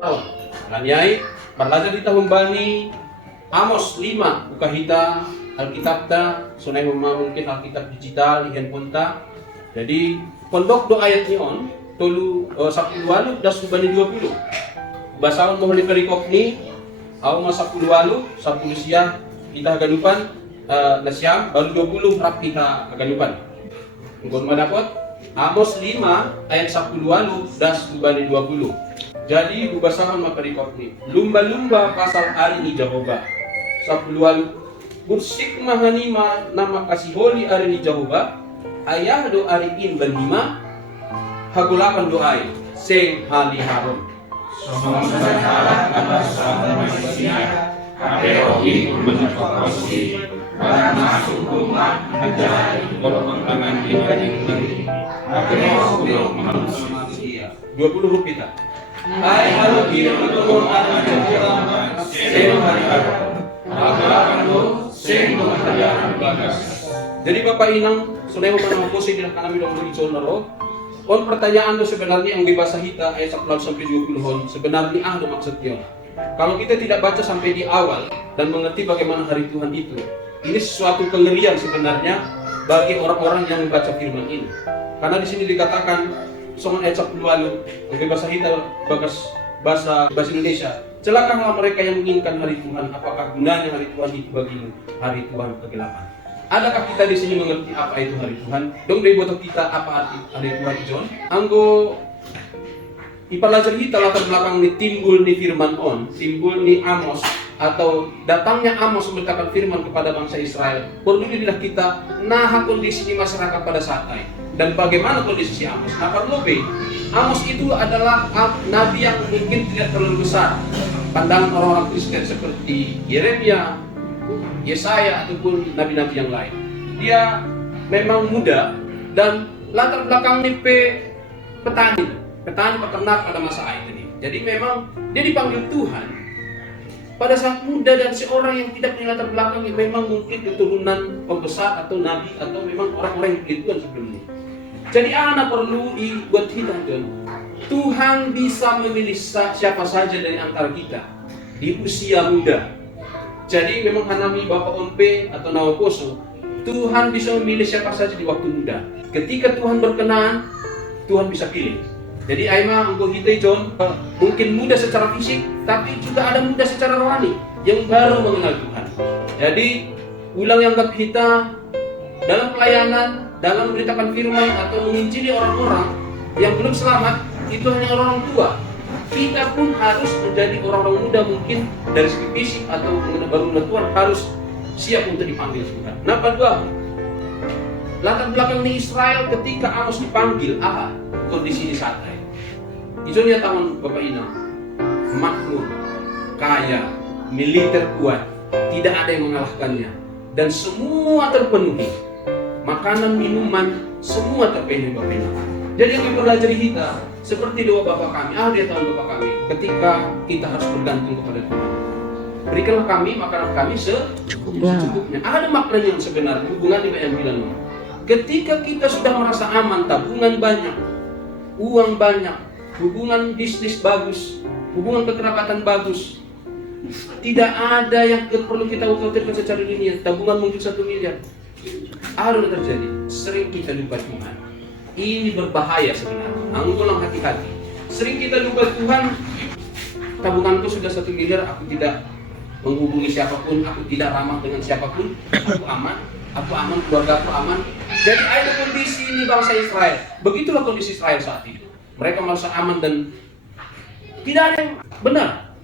tahun. Nganyai belajar di tahun bani Amos 5 buka hita Alkitab ta sunai mungkin Alkitab digital di handphone ta. Jadi pondok do ayat ni on tolu 10 walu das bani 20. Basaon mohon perikop ni au masa 10 walu 10 siang kita gadupan nasyam baru 20 rapi ka gadupan. Nggon madapat Amos 5 ayat 10 walu das bani 20. Jadi bubasahan maperikop ni lumba-lumba pasal hari ni Jehovah 10 walu bursik mahanima nama kasih holi hari ni Jehovah ayah do ari in benima hagulapan doai sing hali harum Somos berharap atas sama manusia KPOI mengevakuasi barang masuk rumah ajai golongan tangan dibanding KPOI manusia 20 rupiah. Hai halo kira bertemu anak Jehovah sing hali harum hagulapan do sing mengajar bagas. Jadi Bapak Inang, sudah mau posisi di kami dong di sonoro. On pertanyaan itu sebenarnya yang di bahasa Hita ayat 11 sampai 20 sebenarnya ada maksudnya. Kalau kita tidak baca sampai di awal dan mengerti bagaimana hari Tuhan itu, ini sesuatu kengerian sebenarnya bagi orang-orang yang membaca firman ini. Karena di sini dikatakan soal ayat 10 lalu di bahasa Hita bahasa Indonesia, celakalah mereka yang menginginkan hari Tuhan, apakah gunanya hari Tuhan itu bagimu? Hari Tuhan kegelapan. Adakah kita di sini mengerti apa itu hari Tuhan? Dong dari botok kita apa arti hari Tuhan John? Anggo ipalajar kita latar belakang ni timbul ni firman on, timbul ni Amos atau datangnya Amos memberitakan firman kepada bangsa Israel. Perlulah kita nah kondisi di masyarakat pada saat itu dan bagaimana kondisi si Amos. Nah perlu Amos itu adalah nabi yang mungkin tidak terlalu besar pandangan orang-orang Kristen seperti Yeremia, Yesaya ataupun nabi-nabi yang lain. Dia memang muda dan latar belakang nih petani peternak pada masa ini. Jadi memang dia dipanggil Tuhan pada saat muda dan seorang yang tidak punya latar belakang yang memang mungkin keturunan pembesar atau nabi atau memang orang-orang yang dipilih Tuhan sebelumnya. Jadi anak perlu buat kita Tuhan bisa memilih siapa saja dari antara kita di usia muda. Jadi memang hanami Bapak Ompe atau Nawaposo, Tuhan bisa memilih siapa saja di waktu muda. Ketika Tuhan berkenan, Tuhan bisa pilih. Jadi Aima Anggo Hite John mungkin muda secara fisik, tapi juga ada muda secara rohani yang baru mengenal Tuhan. Jadi ulang yang anggap kita dalam pelayanan, dalam memberitakan firman atau menginjili orang-orang yang belum selamat, itu hanya orang tua. Kita pun harus menjadi orang-orang muda mungkin dari segi fisik atau baru Tuhan harus siap untuk dipanggil Tuhan. Nah, kedua, latar belakang di Israel ketika Amos dipanggil, kondisi di saat itu dia tahun Bapak Ina, makmur, kaya, militer kuat, tidak ada yang mengalahkannya, dan semua terpenuhi, makanan, minuman, semua terpenuhi Bapak Ina. Jadi yang belajar kita seperti doa Bapa kami, dia tahu Bapa kami, ketika kita harus bergantung kepada Tuhan. Berikanlah kami makanan kami secukupnya. Ada maknanya yang sebenarnya, hubungan dengan yang bilang. Ketika kita sudah merasa aman, tabungan banyak, uang banyak, hubungan bisnis bagus, hubungan kekerabatan bagus, tidak ada yang perlu kita khawatirkan secara linear, tabungan mungkin 1 miliar. Ada yang terjadi, sering kita lupa Tuhan. Ini berbahaya sebenarnya. Anggulang hati-hati. Sering kita lupa Tuhan. Tabunganku sudah 1 miliar, aku tidak menghubungi siapapun, aku tidak ramah dengan siapapun, aku aman, keluarga aku aman. Jadi ada kondisi ini bangsa Israel. Begitulah kondisi Israel saat itu. Mereka merasa aman dan tidak ada yang benar.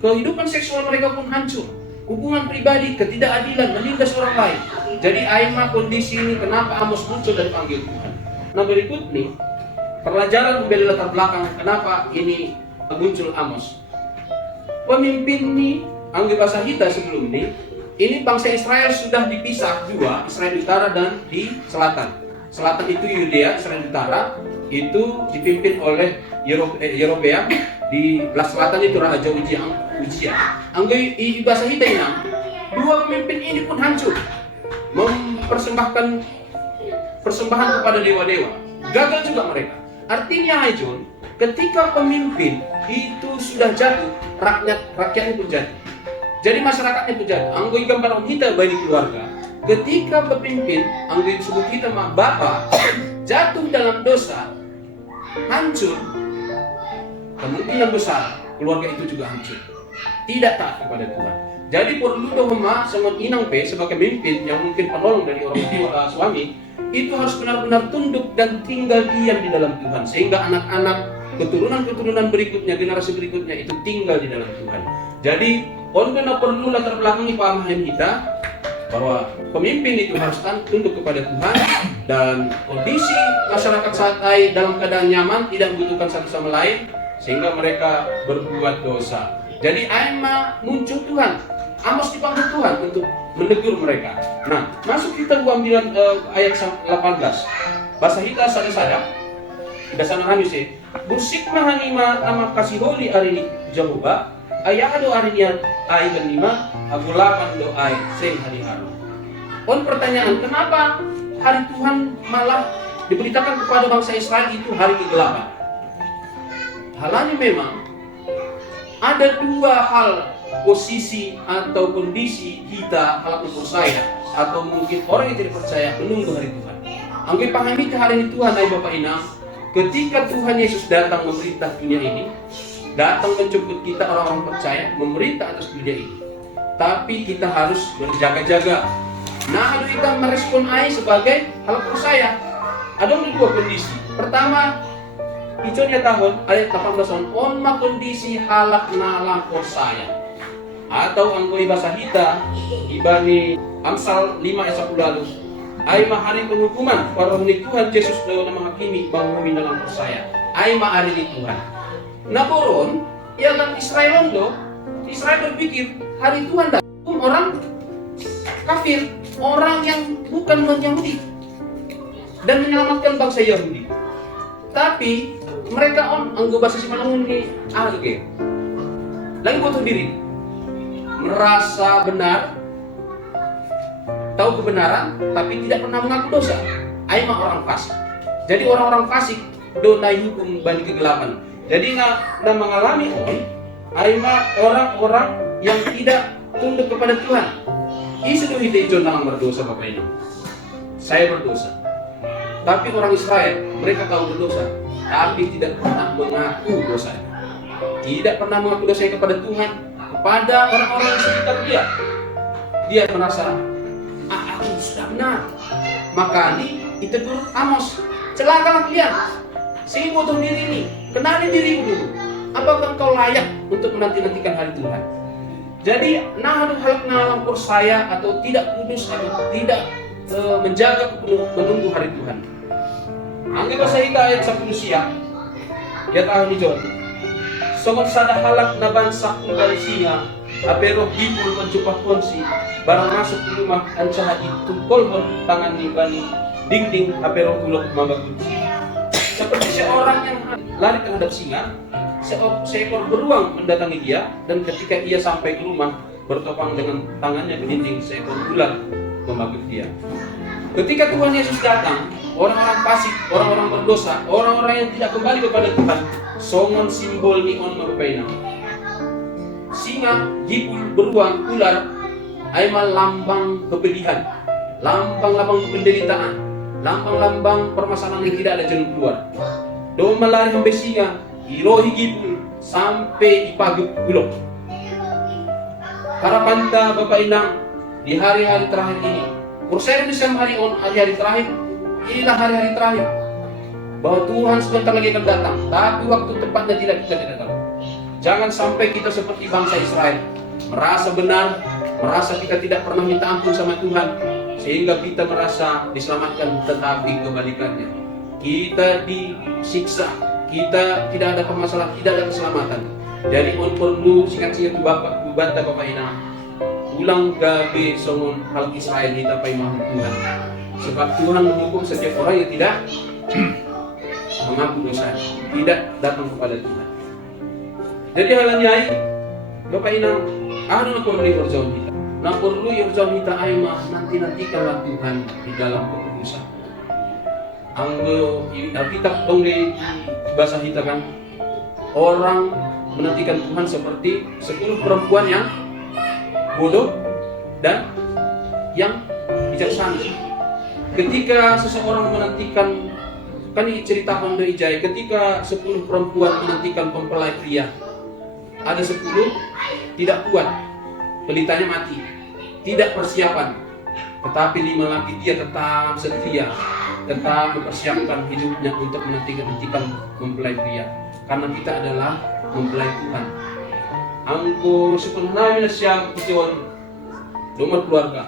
Kehidupan seksual mereka pun hancur. Hubungan pribadi, ketidakadilan, menindas orang lain. Jadi Aima kondisi ini kenapa Amos muncul dari panggil Tuhan. Nah berikut nih, pelajaran kembali latar belakang kenapa ini muncul Amos. Pemimpin nih, anggi bahasa Hita sebelum ini bangsa Israel sudah dipisah dua, Israel Utara dan di Selatan. Selatan itu Yudea, Israel Utara itu dipimpin oleh Yerobeam, di belah selatan itu Raja Uzia. Anggi bahasa Hita ini, dua pemimpin ini pun hancur, mempersembahkan persembahan kepada dewa-dewa. Gagal juga mereka. Artinya John, ketika pemimpin itu sudah jatuh, rakyatnya pun jatuh. Jadi masyarakatnya pun jatuh. Anggo gambar kita bagi keluarga. Ketika pemimpin, anggo disebut kita bapak, jatuh dalam dosa, hancur, kemungkinan besar keluarga itu juga hancur. Tidak taat kepada Tuhan. Jadi perlu doa sama inang sebagai pemimpin yang mungkin penolong dari orang tua suami, itu harus benar-benar tunduk dan tinggal diam di dalam Tuhan, sehingga anak-anak keturunan berikutnya, generasi berikutnya itu tinggal di dalam Tuhan. Jadi orang perlu latar belakangi pemahaman kita bahwa pemimpin itu harus tunduk kepada Tuhan, dan kondisi masyarakat saat ini dalam keadaan nyaman, tidak membutuhkan satu sama lain, sehingga mereka berbuat dosa. Jadi muncul Tuhan, Amos dipanggil Tuhan untuk menegur mereka. Nah, masuk kita ambilan ayat 18. Bahasa kita sada-sada, dasar Hamis Bursik mahanima nama kasih holi hari ini Jehovah, ayah ado hari ini ay dan lima, agulapan do ay seng hari haru. Pertanyaan, kenapa hari Tuhan malah diberitakan kepada bangsa Israel itu hari ke-8? Halanya memang ada dua hal, posisi atau kondisi kita kalau percaya atau mungkin orang yang tidak percaya menunggu hari Tuhan. Anggai pahami ke hari ini Tuhan, Bapak Inang, ketika Tuhan Yesus datang memerintah dunia ini, datang menjemput kita orang-orang percaya memerintah atas dunia ini. Tapi kita harus berjaga-jaga. Nah, kita merespon sebagai hal percaya. Ada dua kondisi. Pertama, Iconya tahun ayat 18 on kondisi halak nalang percaya. Atau anggoi bahasa kita ibani Amsal 5 ayat 10 lalu, Aima hari penghukuman para Tuhan Yesus dalam menghakimi bangsa dalam percaya. Aima hari ini Tuhan. Nah koron, ya kan Israel berpikir hari Tuhan datang orang kafir, orang yang bukan non Yahudi, dan menyelamatkan bangsa Yahudi. Tapi mereka anggap bahasa Simalungun ini lagi butuh diri, merasa benar, tahu kebenaran, tapi tidak pernah mengaku dosa. Aima orang fasik. Jadi orang-orang fasik donai hukum bani kegelapan. Jadi mengalami aima orang-orang yang tidak tunduk kepada Tuhan. Isu itu nomor berdosa Bapak Ibu. Saya berdosa. Tapi orang Israel, mereka tahu berdosa, tapi tidak pernah mengaku dosanya. Tidak pernah mengaku dosanya kepada Tuhan, kepada orang-orang di sekitar dia. Dia merasa, aku sudah benar. Maka ini ditegur Amos, celakalah kalian, sehingga butuh diri ini, kenali dirimu dulu. Apakah engkau layak untuk menanti-nantikan hari Tuhan? Jadi, halak nalang percaya atau tidak kudus atau tidak menjaga menunggu hari Tuhan. Anggap bahasa kita ayat 10 siang. Ya tahu nih John. Sobat sada halak na bansa kunggal singa, apero gipul mencupak konsi, barang masuk ke rumah ancaha itungkol tangan ni bani dinding apero tulok mabagunci. Seperti seorang yang lari terhadap singa, seekor beruang mendatangi dia, dan ketika ia sampai ke rumah bertopang dengan tangannya ke dinding, seekor ular memagut dia. Ketika Tuhan Yesus datang, orang-orang fasik, orang-orang berdosa, orang-orang yang tidak kembali kepada Tuhan, songon simbol ni on mapaina. Singa, gipul, beruang, ular, aimal lambang kepedihan, lambang-lambang penderitaan, lambang-lambang permasalahan yang tidak ada jalan keluar. Do melari sampai singa, irohi gipul sampai ipaguk gulok. Harapanta Bapak Inang di hari-hari terakhir ini, Kursen hari-hari terakhir, inilah hari-hari terakhir, bahwa Tuhan sebentar lagi akan datang, tapi waktu tepatnya kita tidak tahu. Jangan sampai kita seperti bangsa Israel, merasa benar, merasa kita tidak pernah minta ampun sama Tuhan, sehingga kita merasa diselamatkan, tetapi kebalikannya. Kita disiksa, kita tidak ada permasalahan, tidak ada keselamatan. Jadi perlu singkat-singkat Bapak Inang, ulang gabe songon hal Israel kita paimahan Tuhan. Sebab Tuhan menghukum setiap orang yang tidak mengaku dosa, tidak datang kepada Tuhan. Jadi halanya Bapak Inang, na perlu urjau kita. Na perlu urjau kita aimah nanti-nantikanlah Tuhan di dalam keputusan. Anggo Alkitab dong di bahasa kita kan, orang menantikan Tuhan seperti 10 perempuan yang bodoh dan yang bijaksana. Ketika seseorang menantikan, kan ini cerita Honda Ijai, ketika 10 perempuan menantikan mempelai pria, ada 10 tidak kuat, pelitanya mati, tidak persiapan. Tetapi 5 lagi dia tetap setia, tetap mempersiapkan hidupnya untuk menantikan mempelai pria. Karena kita adalah mempelai Tuhan. Angko sepenuhnya siang tujuan nomor keluarga.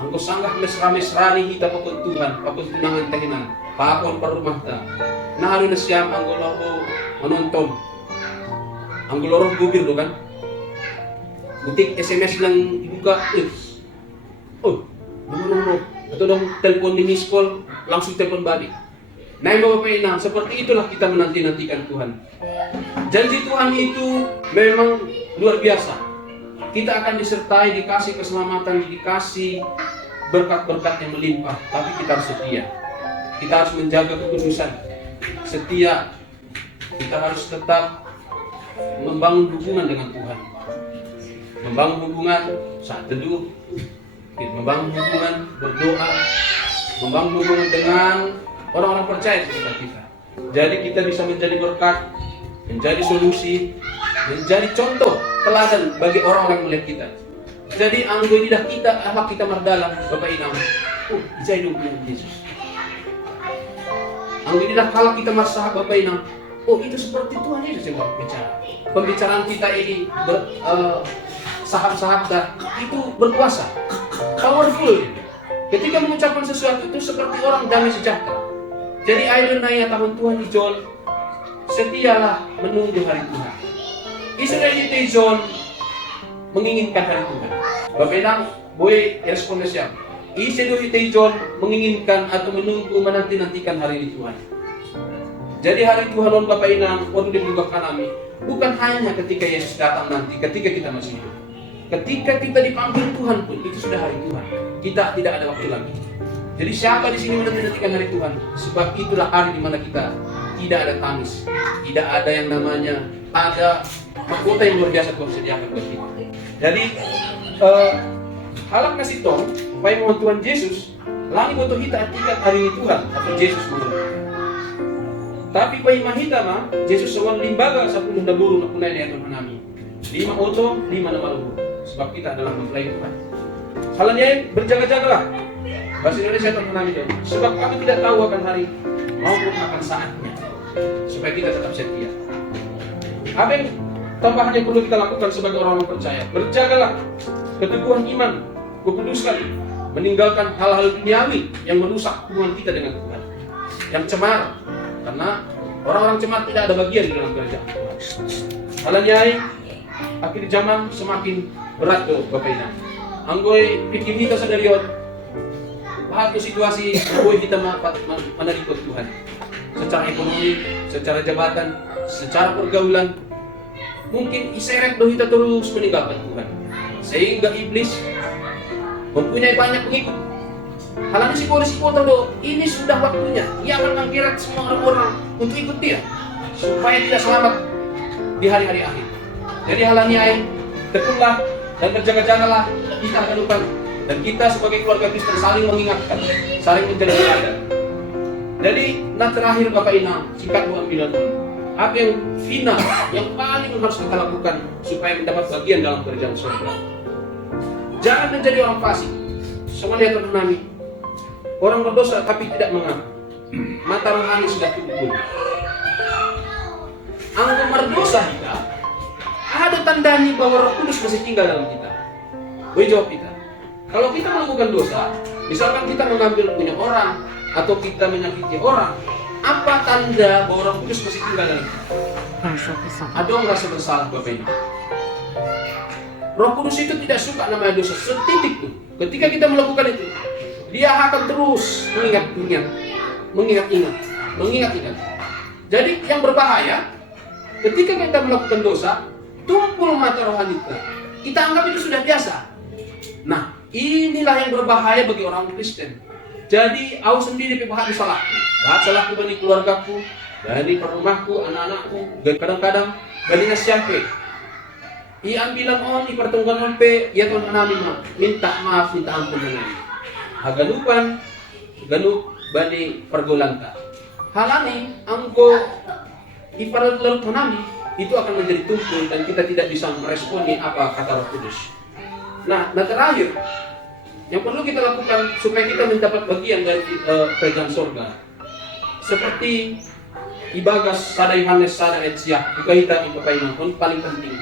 Angko sangat mesra-mesrani kita pakon Tuhan, pakon tunangan tahinan, pakon perumah ta. Nah hari siang angko loro menonton, angko loro gubir do kan. Butik SMS lang dibuka, oh nomor atau dong telepon di miss call, langsung telepon balik. Nah Bapak Inang, seperti itulah kita menanti-nantikan Tuhan. Janji Tuhan itu memang luar biasa. Kita akan disertai, dikasih keselamatan, dikasih berkat-berkat yang melimpah. Tapi kita harus setia. Kita harus menjaga kekudusan. Setia. Kita harus tetap membangun hubungan dengan Tuhan. Membangun hubungan saat teduh. Membangun hubungan berdoa. Membangun hubungan dengan orang-orang percaya sekitar kita. Jadi kita bisa menjadi berkat, menjadi solusi, menjadi contoh teladan bagi orang-orang melihat kita. Jadi anggo inilah kita, akhlak kita mardalam, Bapak Inang. Ijai dong dengan Yesus. Anggo inilah akhlak kita marsah, Bapak Inang. Itu seperti Tuhan Yesus yang berbicara. Pembicaraan kita ini sahabat-sahabat itu berkuasa, powerful. Ketika mengucapkan sesuatu itu seperti orang damai sejahtera. Jadi akhirnya tahun Tuhan di John, setialah menunggu hari Tuhan. Israel di John menginginkan hari Tuhan. Bapak Inang, boleh respon siap. Israel di John menginginkan atau menunggu menanti-nantikan hari Tuhan. Jadi hari Tuhan Bapak Inang, waktu dibukakan kami, bukan hanya ketika Yesus datang nanti, ketika kita masih hidup. Ketika kita dipanggil Tuhan pun itu sudah hari Tuhan. Kita tidak ada waktu lagi. Jadi siapa di sini menanti-nantikan hari Tuhan? Sebab itulah hari di mana kita tidak ada tangis, tidak ada yang namanya ada mahkota yang luar biasa Tuhan sediakan buat kita. Jadi halak kasih tong, supaya mohon Tuhan Yesus, lagi butuh kita artikan hari ini Tuhan atau Yesus menurut. Tapi pai mahita mah Yesus sewan limbaga 10 daguru na punay na Tuhan kami. 5 oto, 5 na malubo. Sebab kita adalah mempelai Tuhan. Halanya berjaga-jagalah. Bahasa Indonesia Tuhan kami itu. Sebab kami tidak tahu akan hari maupun akan saatnya. Supaya kita tetap setia. Apa yang tambahan yang perlu kita lakukan sebagai orang percaya? Berjagalah, keteguhan iman, kekudusan, meninggalkan hal-hal duniawi yang merusak hubungan kita dengan Tuhan. Yang cemar, karena orang-orang cemar tidak ada bagian di dalam kerajaan Tuhan. Halanya akhir zaman semakin berat tuh Bapak Ibu. Anggoy pikir kita sadarion bahwa situasi anggoy kita menerima Tuhan. Secara ekonomi, secara jabatan, secara pergaulan, mungkin iseret doh kita terus meninggalkan Tuhan. Sehingga iblis mempunyai banyak pengikut. Halanya si kota doh, ini sudah waktunya. Ia akan mengkirat semua orang untuk ikut dia supaya tidak selamat di hari-hari akhir. Jadi halanya tekunlah dan berjaga-jagalah, kita akan lupa. Dan kita sebagai keluarga Kristen saling mengingatkan, saling menjadi teladan. Jadi, terakhir Bapak Ina, singkat 2 ambilan. Apa yang final, yang paling harus kita lakukan supaya mendapat bagian dalam kerajaan surga? Jangan menjadi orang fasik. Semua lihat kami. Orang berdosa tapi tidak mengaku. Mata rohani sudah tumpul. Angka berdosa kita, ada tandanya bahwa Roh Kudus masih tinggal dalam kita. Boleh jawab kita. Kalau kita melakukan dosa, misalkan kita mengambil punya orang atau kita menyakiti orang, apa tanda bahwa Roh Kudus masih tinggal dalam kita? Ada orang merasa bersalah Bapak Ibu. Roh Kudus itu tidak suka namanya dosa, setitik pun. Ketika kita melakukan itu, dia akan terus mengingat-ingat. Jadi yang berbahaya, ketika kita melakukan dosa, tumpul mata rohani kita. Kita anggap itu sudah biasa. Nah, inilah yang berbahaya bagi orang Kristen. Jadi aku sendiri pihak salahku. Bahas salahku bani keluargaku, bani perumahku, anak-anakku, kadang-kadang bani siapa. Ambilan on, pertungkan on pe, ya Tuhan kami minta maaf, minta ampun dengan hagalupan, galup bani pergolanta. Halani, angko iparat lalu kami itu akan menjadi tumpul dan kita tidak bisa meresponi apa kata Roh Kudus. Nah terakhir, yang perlu kita lakukan supaya kita mendapat bagian dari kerajaan surga, seperti ibagas sada Yohanes sada ayat siap, buka kita ipapainang pun paling penting.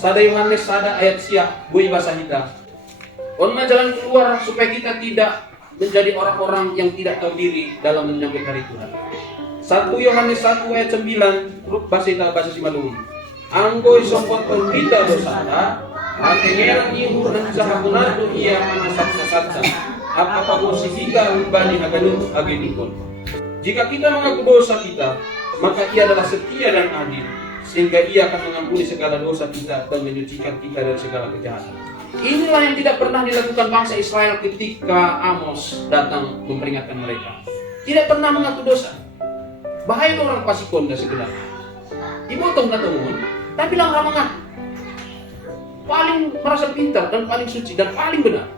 Sada Yohanes sada ayat siap, bui bahasa kita. On jalan keluar supaya kita tidak menjadi orang-orang yang tidak tahu diri dalam menyambut hari Tuhan. 1 Yohanes 1 ayat 9, ruk bahasa Simalungun. Anggo isopot pembita dosana, atengeran ihur dan sahapunado iya mana saksa-saksa. Apa posisika urbani haganut agenikon. Jika kita mengaku dosa kita, maka ia adalah setia dan adil, sehingga ia akan mengampuni segala dosa kita dan menyucikan kita dari segala kejahatan. Inilah yang tidak pernah dilakukan bangsa Israel ketika Amos datang memperingatkan mereka. Tidak pernah mengaku dosa. Bahaya orang pasikon dan sebenarnya. Ibotong na tungun, tapi lang ramangan. Paling merasa pintar dan paling suci dan paling benar.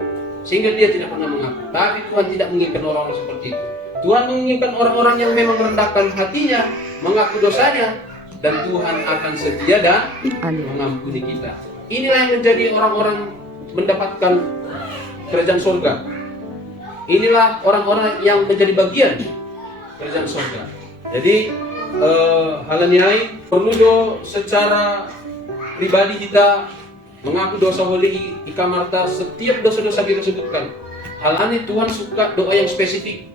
Sehingga dia tidak pernah mengaku. Tapi Tuhan tidak menginginkan orang-orang seperti itu. Tuhan menginginkan orang-orang yang memang merendahkan hatinya, mengaku dosanya, dan Tuhan akan setia dan mengampuni kita. Inilah yang menjadi orang-orang mendapatkan kerajaan surga. Inilah orang-orang yang menjadi bagian kerajaan surga. Jadi halaniai perlu secara pribadi kita mengaku dosa boleh ikamarta setiap dosa-dosa kita sebutkan. Hal ini Tuhan suka doa yang spesifik.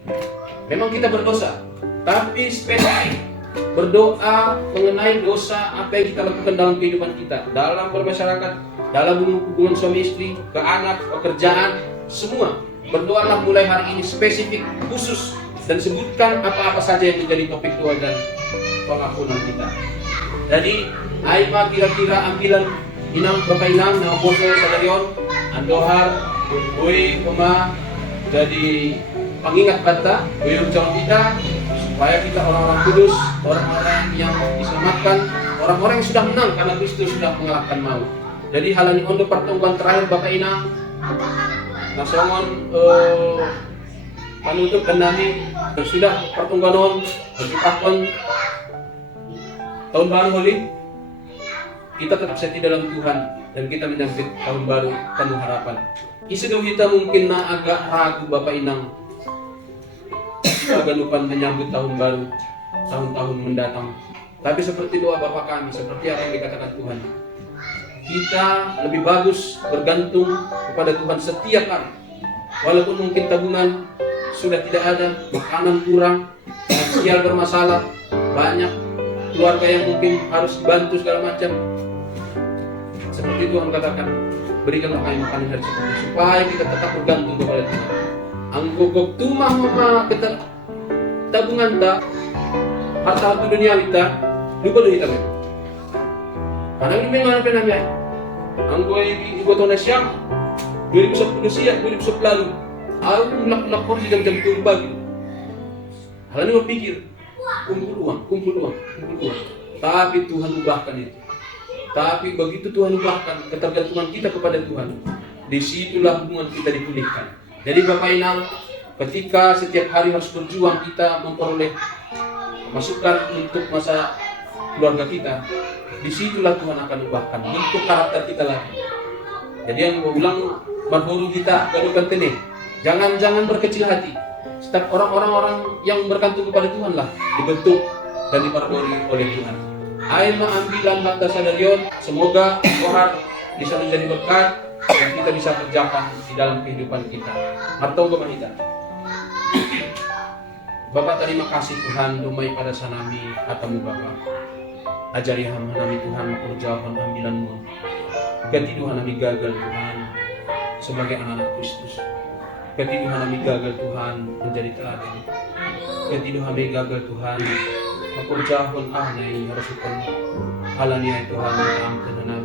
Memang kita berdosa, tapi spesifik. Berdoa mengenai dosa apa yang kita lakukan dalam kehidupan kita, dalam bermasyarakat, dalam hubungan suami istri, ke anak, pekerjaan, semua. Berdoalah mulai hari ini spesifik, khusus, dan sebutkan apa-apa saja yang menjadi topik doa dan pengampunan kita. Jadi, aima kira-kira ambilan inang bapak inang na boso sadarion andohar boy koma jadi pengingat kata boy ucap kita supaya kita orang-orang kudus, orang-orang yang diselamatkan, orang-orang yang sudah menang karena Kristus sudah mengalahkan maut. Jadi halani ondo pertemuan terakhir bapak inang nasongon panutup dan nami sudah pertemuan on berjumpa tahun baru holi. Kita tetap setia dalam Tuhan dan kita menyambut tahun baru penuh harapan. Isu kita mungkin agak ragu bapak inang agak lupa menyambut tahun baru, tahun-tahun mendatang. Tapi seperti doa Bapa kami, seperti apa yang dikatakan Tuhan, kita lebih bagus bergantung kepada Tuhan setiap hari. Walaupun mungkin tabungan sudah tidak ada, makanan kurang, finansial bermasalah, banyak keluarga yang mungkin harus dibantu segala macam. Seperti Tuhan katakan, berikanlah kami makanan hari seperti supaya kita tetap bergantung kepada Tuhan. Anggogok tumah mama kita tabungan tak harta tu dunia kita lupa dulu kita memang. Karena ini memang apa namanya? Anggo ibu tahun siang 2010 siang 2010 lalu, aku melak porsi jam-jam 7 pagi. Hal ini berpikir kumpul uang. Tapi Tuhan ubahkan itu. Tapi begitu Tuhan ubahkan ketergantungan kita kepada Tuhan, disitulah hubungan kita dipulihkan. Jadi Bapak Inang, ketika setiap hari harus berjuang kita memperoleh masukan untuk masa keluarga kita, disitulah Tuhan akan ubahkan bentuk karakter kita lagi. Jadi yang ulang baru kita gadukan teneh, jangan berkecil hati. Setiap orang-orang yang bergantung kepada Tuhan lah dibentuk dan diperbarui oleh Tuhan. Aima ambilan harta sadarion, semoga Tuhan bisa menjadi berkat dan kita bisa kerjakan di dalam kehidupan kita. Martong kita. Bapak terima kasih Tuhan, domai pada sanami atamu Bapak. Ajari hamba nami Tuhan mengerjakan ambilanmu. Ganti Tuhan nami gagal Tuhan sebagai anak-anak Kristus. Ganti Tuhan nami gagal Tuhan menjadi teladan. Ganti Tuhan nami gagal Tuhan mengerjakan ahnai haruskan halania Tuhan dalam kehendak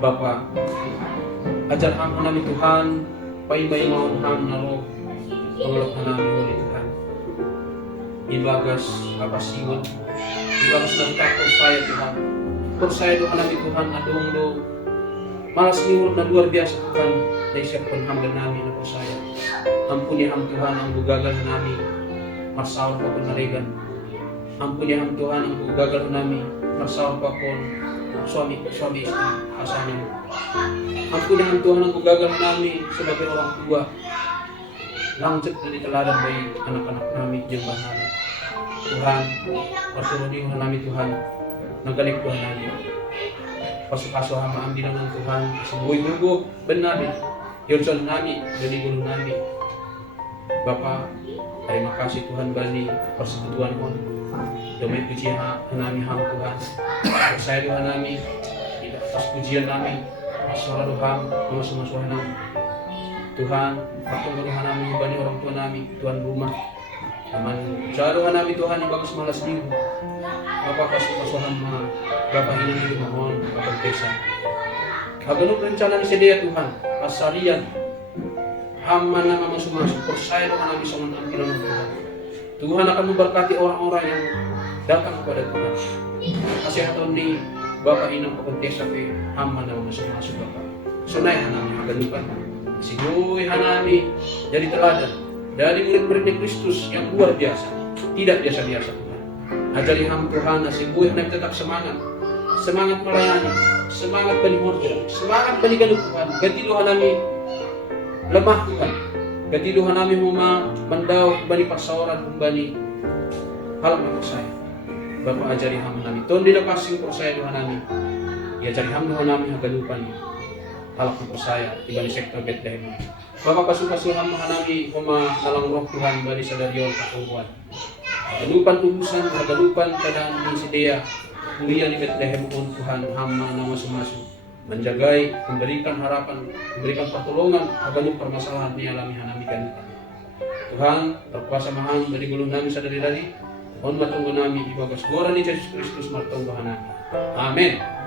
Bapak. Ajar hamba nami Tuhan, pai-pai mohon hamba naro Pangalapan namin ulit Tuhan. Ibagas kapasingon. Ibagas ng saya Tuhan. Persaya doon namin Tuhan adong do. Malas niwot na luar biasa Tuhan. Na isip panghambal namin na persaya. Ampunihan Tuhan ang gugagal namin. Marsawal pa kung narigan. Ampunihan Tuhan ang gugagal namin. Marsawal pa kung suami istri asamin. Ampunihan Tuhan ang gugagal namin sebagai orang tua. Langit na diteladan bagi anak-anak namin, jembah namin. Tuhan, pertolongan namin Tuhan, nagaling Tuhan namin. Pasok-pasok hamaan bilang ng Tuhan, sebuah-buah benar namin. Yun sa namin, dari guru namin. Bapa, terima kasih Tuhan bani persekutuan pun. Demi pujian namin ham Tuhan. Percaya Tuhan namin, atas pujian namin, suara Tuhan, semua namin. Tuhan, patunggu Tuhan namin bani orang tua namin, Tuhan rumah. Aman, sa Tuhan namin Tuhan yang bagus malas minggu. Bapa pasok-pasokan mga Bapa ini mohon Bapa Desa. Kaganong rencana ni Sedia Tuhan, kasarian, hama na mga sumasok, persaya Tuhan namin sa mga ng Tuhan. Tuhan akan memberkati orang-orang yang datang kepada Tuhan. Kesehatan ni Bapa Inang Bapa Desa ke hama na mga sumasok Bapa. Sunay namin magalupan. Siguy hanami jadi teladan dari murid-murid Kristus yang luar biasa, tidak biasa-biasa Tuhan. Ajari ham Tuhan, siguy hanami tetap semangat melayani, semangat bermurja, semangat balikan Tuhan. Ganti Tuhan kami lemah Tuhan, ganti Tuhan kami mandau kembali pasawaran kembali hal saya. Bapak ajari ham kami, Tuhan dilepasing persaya Tuhan kami, ajari ham Tuhan kami hagalupan. Halak ng persaya, iba ni Sektor Bethlehem. Bapak pasukan hanami nalang roh Tuhan bali sa daryon katungkuan. Hagalupan ubusan, hagalupan kadaan ni Sidea, kuliah ni Bethlehem on Tuhan hama nama sumasu. Menjagai, memberikan harapan, memberikan pertolongan, hagalup permasalahan ni alami hanami ganutan. Tuhan, berkuasa mahal bali gulung nami sa dari-dari, on matunggu nami ibagas gora ni Jesus Kristus martunggu hanami. Amen.